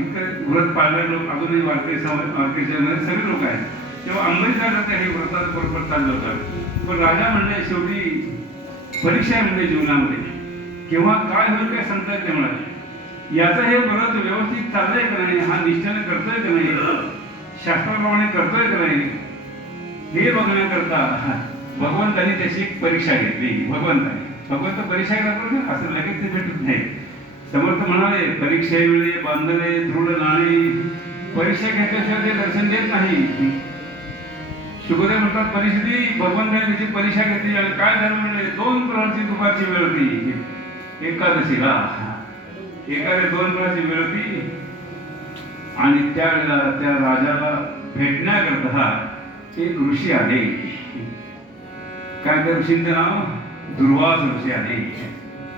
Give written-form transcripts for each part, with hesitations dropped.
इतकं व्रत पाळणारे लोक अजूनही वारकरी समाजामध्ये सगळे लोक आहेत, तेव्हा अंमलीदाराचं हे व्रताचं बरोबर चाललं होतं. पण राजा म्हणले शेवटी परीक्षा आहे म्हणजे जीवनामध्ये, केव्हा काय होईल काय सांगता येत नाही म्हणाले. याचं हे व्रत व्यवस्थित चाललंय का नाही, हा निश्चयाने करतोय का नाही, शास्त्राप्रमाणे करतोय का नाही, हे बघण्याकरता भगवंतांनी त्याची एक परीक्षा घेतली. भगवंत परीक्षा घेतला असं लगेच ते भेटत नाही. समर्थ म्हणाले परीक्षेवेळी बांधले दृढ नाणे, परीक्षा घेतल्याशिवाय ते दर्शन देत नाही. शुभदेव म्हणतात परिस्थिती भगवंताने त्याची परीक्षा घेतली आणि काय झालं म्हणजे 2 प्रहरची दुपारची वेळ होती एकादशीला. एखाद्या 2 प्रहरची वेळ होती आणि त्यावेळेला त्या राजाला भेटण्याकरता एक ऋषी आले. काय त्या ऋषींचं नाव? दुर्वास ऋषी आले.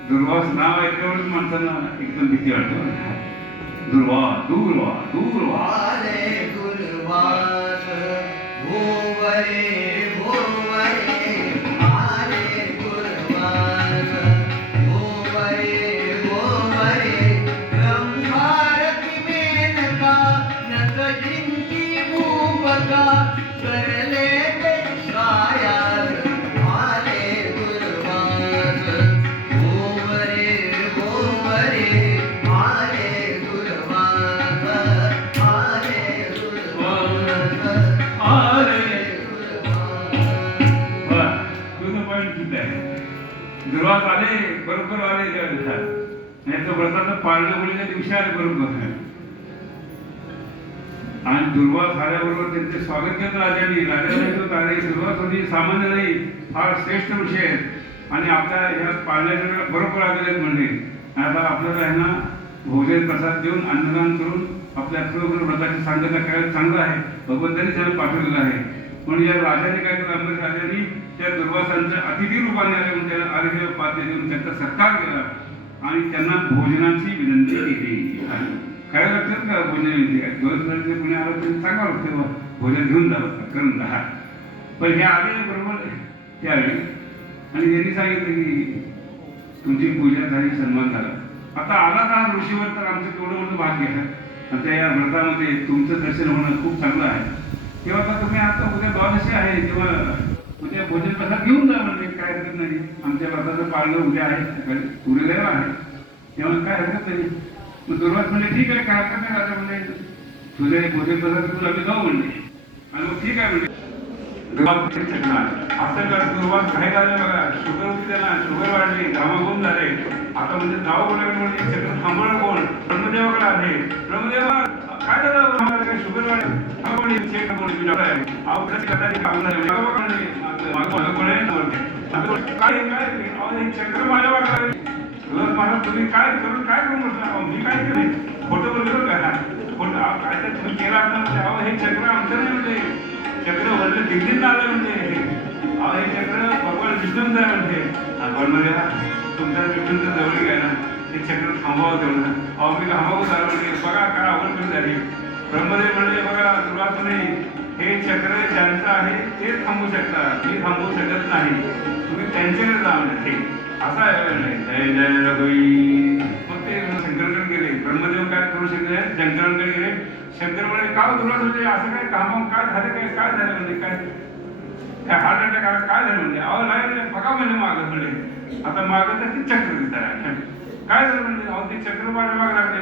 दुर्वास नाव ऐकल्यावरच माणसांना एकदम भीती वाटते. दुर्वास दुर्वास दुर्वास आले दुर्वास भूवरे भूवरे आले दुर्वास भूवरे भूवरे ब्रह्मारती मेनका नक जिंकी भूपका करले ते सायास आले दुर्वास भूवरे भूवरे आले दुर्वास आले दुर्वास दुर्वास आले बरोबर आले नाही तर व्रताचं पाळणं होण्याच्या दिवशी आले बरोबर. आणि दुर्वास आल्याबरोबर त्यांचे स्वागत केलं राजाने. राजाने दुर्वास म्हणजे सामान्य नाही, फार श्रेष्ठ ऋषी आहेत आणि आपल्या ह्या पाळण्याच्या बरोबर आलेले म्हणजे आता आपल्याला आहे ना भोजन प्रसाद देऊन अन्नदान करून आपल्या खरोखर व्रताची सांगता करायला चांगलं आहे. भगवंतांनी त्याला पाठवलेलं आहे. म्हणून या राजाने काय केलं, अंबरीश राजाने त्या दुर्वासांच्या अतिथी रूपाने आले म्हणून त्याला अर्घ्य पात्र देऊन त्यांचा सत्कार केला आणि त्यांना भोजनाची विनंती केली. काय लक्षात का भोजन विनंती काय दिवसभराचे पुणे आलं तरी सांगा लागते भोजन घेऊन जावं करून जा. पण हे आले बरोबर त्यावेळी आणि यांनी सांगितलं की तुमची पूजा झाली, सन्मान झाला, आता आला का ऋषीवर तर आमचं तेवढं मोठं भाग्य आहे. आमच्या या व्रतामध्ये तुमचं दर्शन होणं खूप चांगलं आहे. तेव्हा आता तुम्ही आता उद्या द्वादशी आहे तेव्हा उद्या भोजन प्रसाद घेऊन जा म्हणजे काय हरकत नाही. आमच्या व्रताचं पाळणं उद्या आहे उरलेलं आहे तेव्हा काय हरकत नाही. मग दुर्वास म्हणजे ठीक आहे काय हरकत नाही. राजा म्हणजे तुझे भोजन प्रसाद घेऊन आम्ही जाऊ म्हणले आणि मग ठीक आहे म्हणजे असं का दुर्वास काय झालं बघा, शुगर होती त्याला, शुगर वाढली, घामाघूम झाले. आता म्हणजे जाऊ बोलायला म्हणजे सगळं थांबवलं कोण? ब्रह्मदेवाकडे आले. ब्रह्मदेवा काय झालं आम्हाला काय शुगर वाढली? चक्र माझ्या वाटलं मला तुम्ही काय करून म्हटलं मी काय केले खोटं बोललो का खोटं काय तर तुम्ही केला असणार हे चक्र आमचं नाही म्हणजे चक्र वरलं दिल्लीत आलं म्हणजे हे चक्र भगवान विष्णूंचं आहे म्हणजे ब्रह्मदेवा तुमच्या विष्णूंचं जवळ आहे ना हे चक्र थांबवावं तेवढं मी थांबवत आलं म्हणजे बघा काय आवड कमी झाली. ब्रह्मदेव म्हणजे बघा सुरुवात नाही हे चक्र ज्यांचं आहे ते थांबवू शकतात, मी थांबवू शकत नाही, तुम्ही त्यांच्याकडे जा म्हणजे असा आहे. जय जय रघुई. मग ते शंकराकडे गेले. ब्रह्मदेव काय करू शकले, शंकराकडे गेले. शंकर म्हणजे का तुला म्हणजे असं काय काम काय झालं काय झालं म्हणजे काय हार्ट अटॅक आला काय झालं म्हणजे नाही बघा म्हणजे मागं म्हणजे आता मागं तर ते चक्र दिसत काय झालं म्हणजे ते चक्र माझ्या मागे लागले.